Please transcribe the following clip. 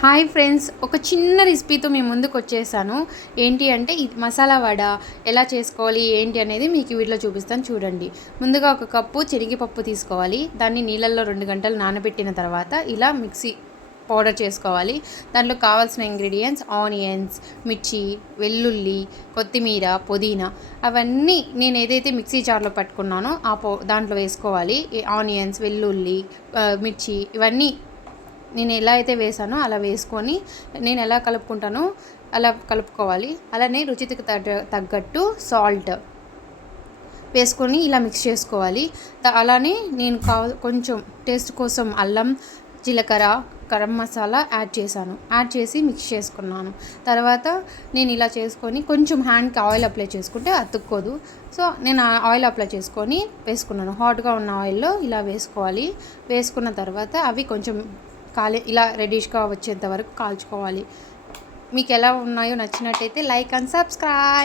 Hi friends, ఒక చిన్న రెసిపీతో మీ ముందుకు వచ్చేసాను. ఏంటి అంటే ఇది మసాలా వడ ఎలా చేసుకోవాలి ఏంటి అనేది మీకు వీడియోలో చూపిస్తాను చూడండి. ముందుగా ఒక కప్పు శనగపప్పు తీసుకోవాలి. దాన్ని నీళ్ళల్లో 2 గంటలు నానబెట్టిన తర్వాత ఇలా మిక్సీ పౌడర్ చేసుకోవాలి. దాంట్లో కావాల్సిన ఇంగ్రీడియంట్స్ ఆనియన్స్, మిర్చి, వెల్లుల్లి, కొత్తిమీర, పుదీనా అవన్నీ నేను ఏదైతే మిక్సీ జార్లో పట్టుకున్నానో దాంట్లో వేసుకోవాలి. ఆనియన్స్, వెల్లుల్లి, మిర్చి ఇవన్నీ నేను ఎలా అయితే వేసానో అలా వేసుకొని నేను ఎలా కలుపుకుంటానో అలా కలుపుకోవాలి. అలానే రుచికి తగ్గట్టు సాల్ట్ వేసుకొని ఇలా మిక్స్ చేసుకోవాలి. అలానే నేను కొంచెం టేస్ట్ కోసం అల్లం, జీలకర్ర, గరం మసాలా యాడ్ చేసి మిక్స్ చేసుకున్నాను. తర్వాత నేను ఇలా చేసుకొని కొంచెం హ్యాండ్కి ఆయిల్ అప్లై చేసుకుంటే అతుక్కోదు. సో నేను ఆయిల్ అప్లై చేసుకొని వేసుకున్నాను. హాట్గా ఉన్న ఆయిల్లో ఇలా వేసుకోవాలి. వేసుకున్న తర్వాత అవి కొంచెం ఇలా రెడీష్గా వచ్చేంత వరకు కాల్చుకోవాలి. మీకు ఎలా ఉన్నాయో నచ్చినట్టయితే లైక్ అండ్ సబ్స్క్రైబ్.